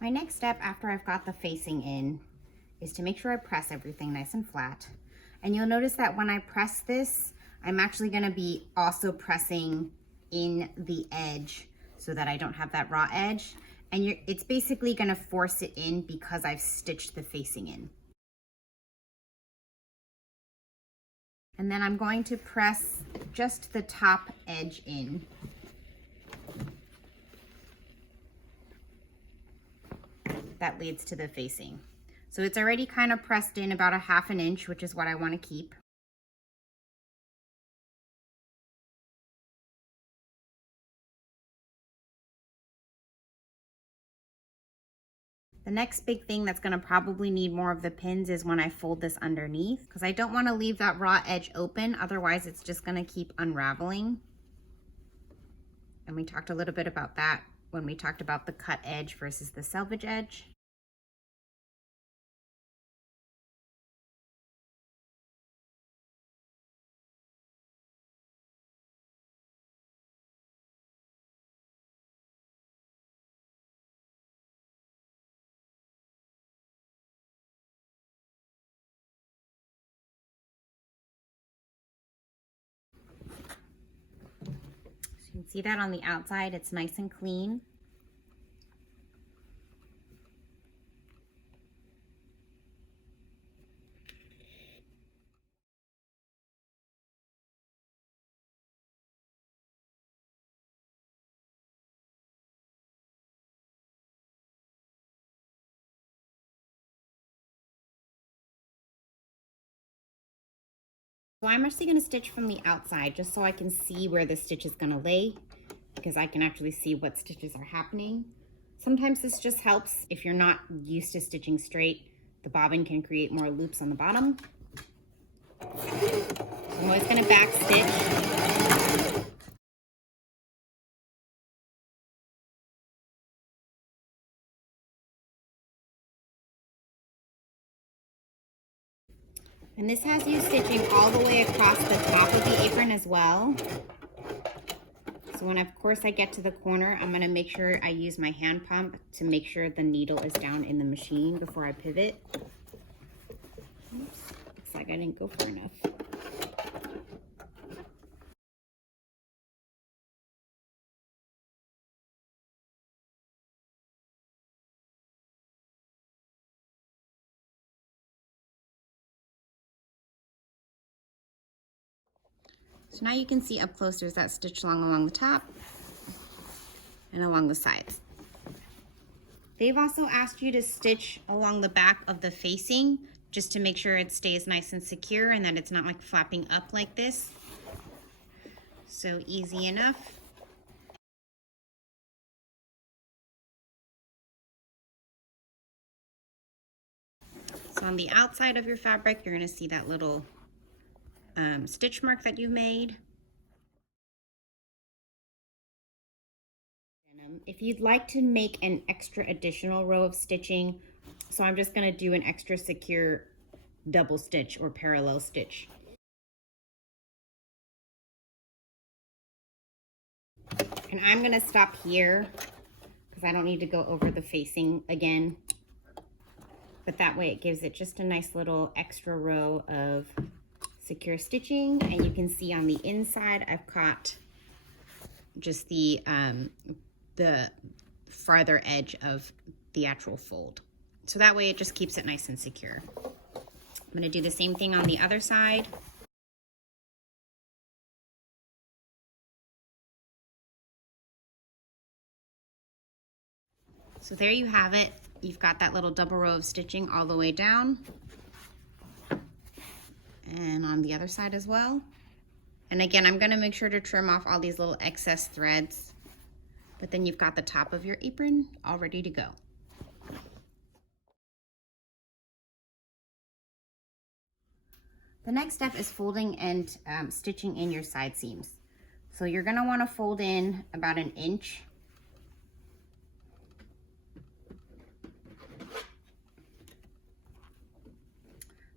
My next step after I've got the facing in is to make sure I press everything nice and flat. And you'll notice that when I press this, I'm actually gonna be also pressing in the edge so that I don't have that raw edge. And it's basically gonna force it in because I've stitched the facing in. And then I'm going to press just the top edge in. That leads to the facing. So it's already kind of pressed in about a 1/2 inch, which is what I want to keep. The next big thing that's going to probably need more of the pins is when I fold this underneath, because I don't want to leave that raw edge open, otherwise it's just going to keep unraveling. And we talked a little bit about that when we talked about the cut edge versus the selvage edge. So you can see that on the outside, it's nice and clean. So I'm actually going to stitch from the outside just so I can see where the stitch is going to lay, because I can actually see what stitches are happening. Sometimes this just helps if you're not used to stitching straight. The bobbin can create more loops on the bottom. So I'm always going to back stitch. And this has you stitching all the way across the top of the apron as well. So when, of course, I get to the corner, I'm gonna make sure I use my hand pump to make sure the needle is down in the machine before I pivot. Oops, looks like I didn't go far enough. So now you can see up close there's that stitch along the top and along the sides. They've also asked you to stitch along the back of the facing just to make sure it stays nice and secure and that it's not like flapping up like this. So easy enough. So on the outside of your fabric, you're going to see that little stitch mark that you made. If you'd like to make an extra additional row of stitching, so I'm just going to do an extra secure double stitch or parallel stitch. And I'm going to stop here because I don't need to go over the facing again. But that way it gives it just a nice little extra row of secure stitching. And you can see on the inside, I've caught just the farther edge of the actual fold. So that way it just keeps it nice and secure. I'm going to do the same thing on the other side. So there you have it. You've got that little double row of stitching all the way down. And on the other side as well. And again, I'm going to make sure to trim off all these little excess threads. But then you've got the top of your apron all ready to go. The next step is folding and stitching in your side seams. So you're going to want to fold in about 1 inch.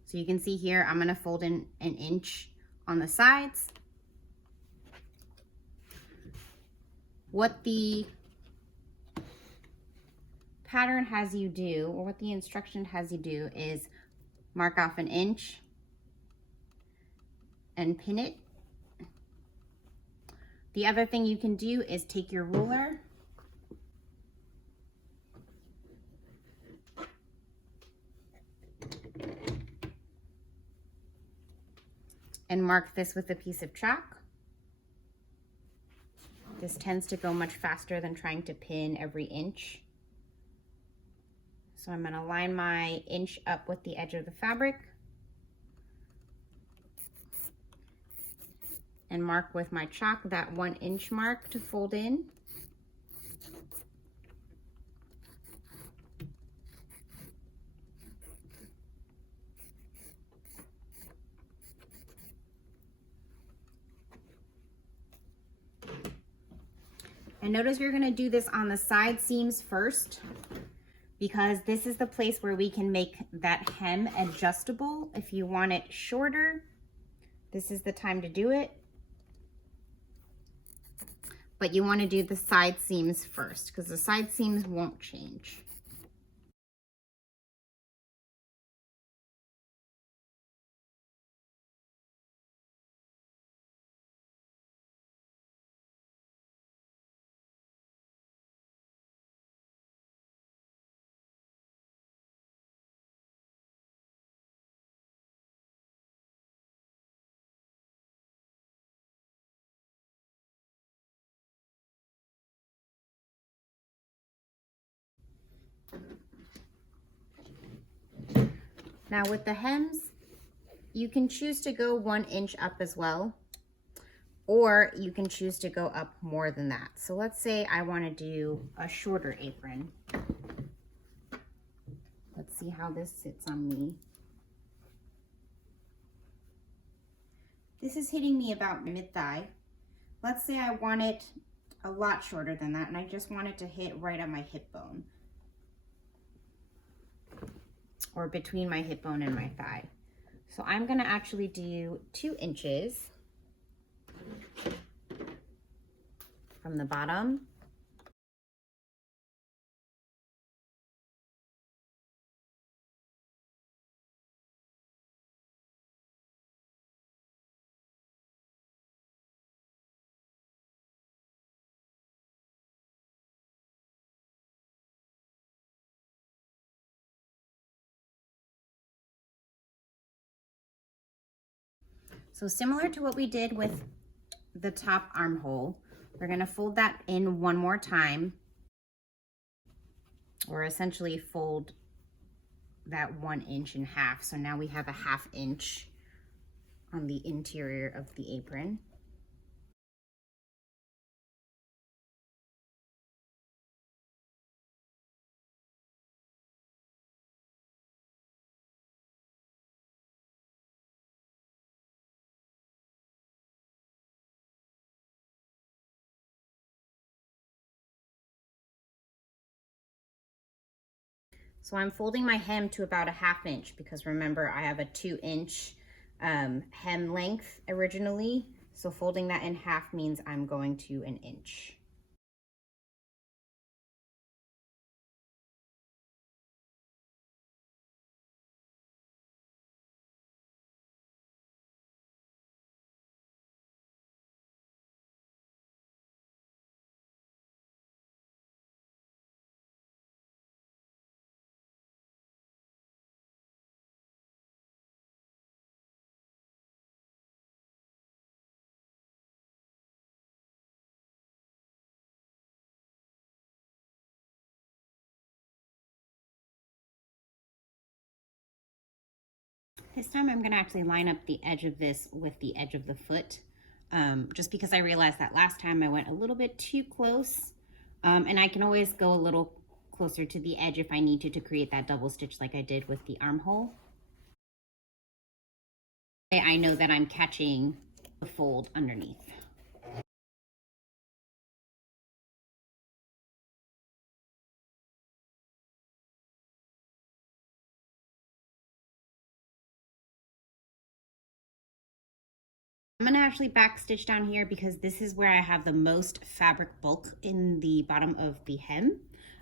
So you can see here, I'm going to fold in 1 inch on the sides. What the pattern has you do, or what the instruction has you do, is mark off an inch and pin it. The other thing you can do is take your ruler and mark this with a piece of chalk. This tends to go much faster than trying to pin every inch. So I'm going to line my inch up with the edge of the fabric and mark with my chalk that 1 inch mark to fold in. And notice you're going to do this on the side seams first, because this is the place where we can make that hem adjustable. If you want it shorter, this is the time to do it. But you want to do the side seams first, because the side seams won't change. Now with the hems, you can choose to go 1 inch up as well, or you can choose to go up more than that. So let's say I want to do a shorter apron. Let's see how this sits on me. This is hitting me about mid-thigh. Let's say I want it a lot shorter than that, and I just want it to hit right on my hip bone, or between my hip bone and my thigh. So I'm gonna actually do 2 inches from the bottom. So similar to what we did with the top armhole, we're gonna fold that in 1 more time, or essentially fold that 1 inch in half. So now we have a 1/2 inch on the interior of the apron. So I'm folding my hem to about a 1/2 inch, because remember I have a 2 inch hem length originally. So folding that in half means I'm going to 1 inch. This time I'm gonna actually line up the edge of this with the edge of the foot, just because I realized that last time I went a little bit too close, and I can always go a little closer to the edge if I need to create that double stitch like I did with the armhole. I know that I'm catching the fold underneath. I'm gonna actually back stitch down here, because this is where I have the most fabric bulk in the bottom of the hem.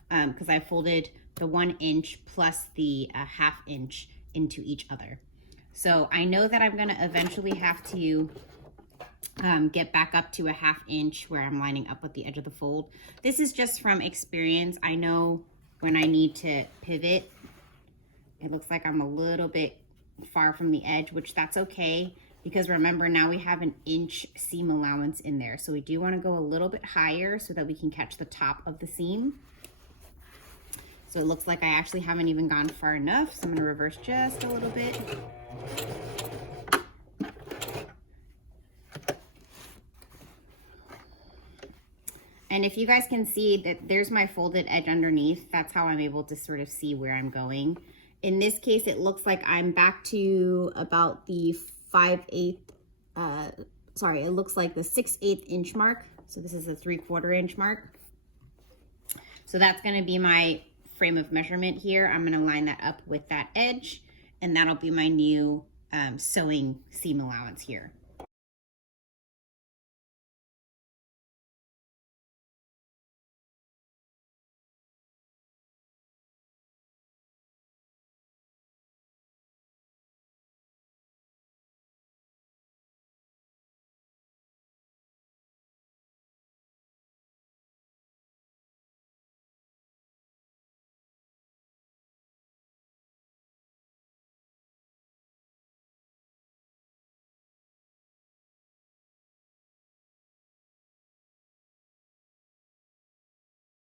because I folded the 1 inch plus the 1/2 inch into each other. So I know that I'm gonna eventually have to get back up to a 1/2 inch where I'm lining up with the edge of the fold. This is just from experience. I know when I need to pivot, it looks like I'm a little bit far from the edge, which that's okay, because remember now we have an inch seam allowance in there. So we do want to go a little bit higher so that we can catch the top of the seam. So it looks like I actually haven't even gone far enough. So I'm going to reverse just a little bit. And if you guys can see that there's my folded edge underneath, that's how I'm able to sort of see where I'm going. In this case, it looks like I'm back to about the 5/8, it looks like the 6/8 inch mark. So this is a 3/4 inch mark. So that's gonna be my frame of measurement here. I'm gonna line that up with that edge, and that'll be my new sewing seam allowance here.